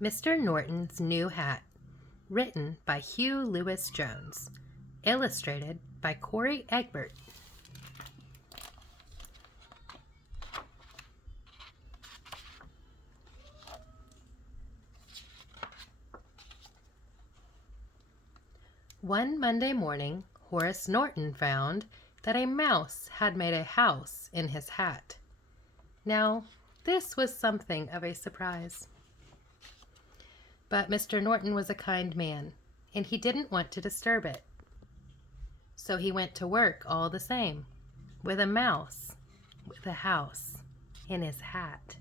Mr. Norton's New Hat, written by Huw Lewis-Jones, illustrated by Corey Egbert. One Monday morning, Horace Norton found that a mouse had made a house in his hat. Now, this was something of a surprise. But Mr. Norton was a kind man, and he didn't want to disturb it. So he went to work all the same, with a mouse with a house in his hat.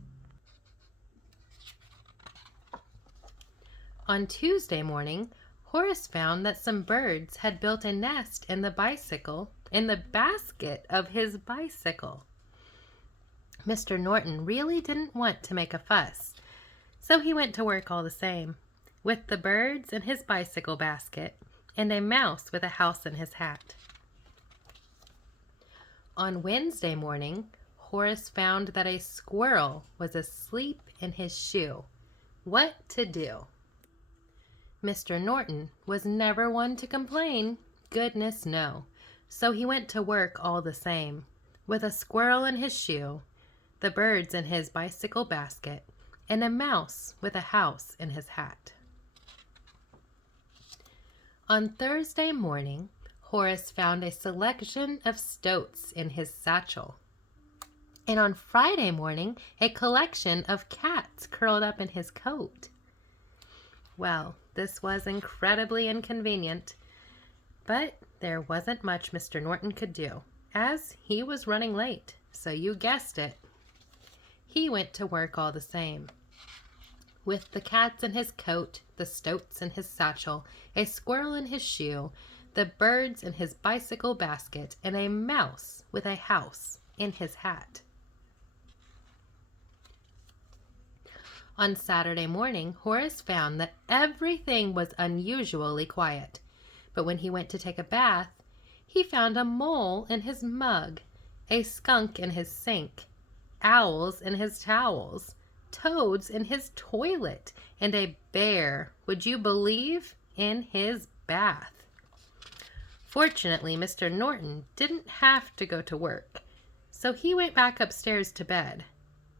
On Tuesday morning, Horace found that some birds had built a nest in the basket of his bicycle. Mr. Norton really didn't want to make a fuss, so he went to work all the same, with the birds in his bicycle basket and a mouse with a house in his hat. On Wednesday morning, Horace found that a squirrel was asleep in his shoe. What to do? Mr. Norton was never one to complain, goodness no, so he went to work all the same, with a squirrel in his shoe, the birds in his bicycle basket, and a mouse with a house in his hat. On Thursday morning, Horace found a selection of stoats in his satchel. And on Friday morning, a collection of cats curled up in his coat. Well, this was incredibly inconvenient, but there wasn't much Mr. Norton could do, as he was running late, so you guessed it. He went to work all the same, with the cats in his coat, the stoats in his satchel, a squirrel in his shoe, the birds in his bicycle basket, and a mouse with a house in his hat. On Saturday morning, Horace found that everything was unusually quiet, but when he went to take a bath, he found a mole in his mug, a skunk in his sink, owls in his towels, toads in his toilet, and a bear, would you believe, in his bath. Fortunately, Mr. Norton didn't have to go to work, so he went back upstairs to bed.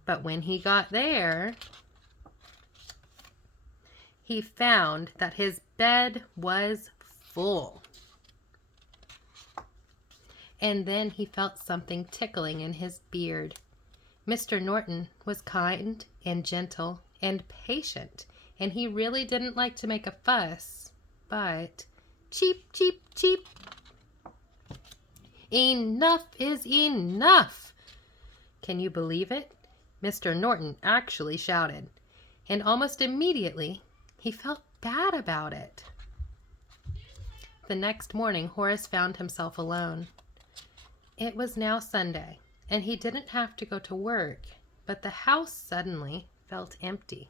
But when he got there, he found that his bed was full. And then he felt something tickling in his beard. Mr. Norton was kind and gentle and patient, and he really didn't like to make a fuss, but cheep, cheep, cheep. Enough is enough! Can you believe it? Mr. Norton actually shouted, and almost immediately he felt bad about it. The next morning, Horace found himself alone. It was now Sunday, and he didn't have to go to work, but the house suddenly felt empty.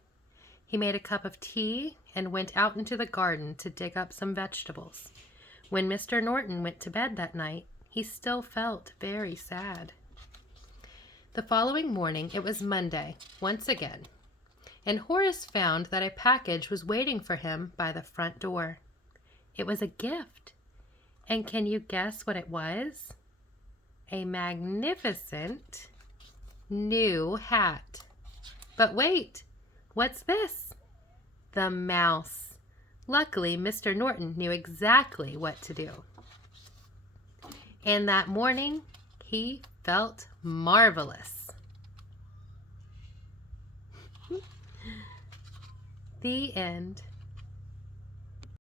He made a cup of tea and went out into the garden to dig up some vegetables. When Mr. Norton went to bed that night, he still felt very sad. The following morning, it was Monday, once again, and Horace found that a package was waiting for him by the front door. It was a gift, and can you guess what it was? A magnificent new hat. But wait, what's this? The mouse. Luckily, Mr. Norton knew exactly what to do. And that morning, he felt marvelous. The end.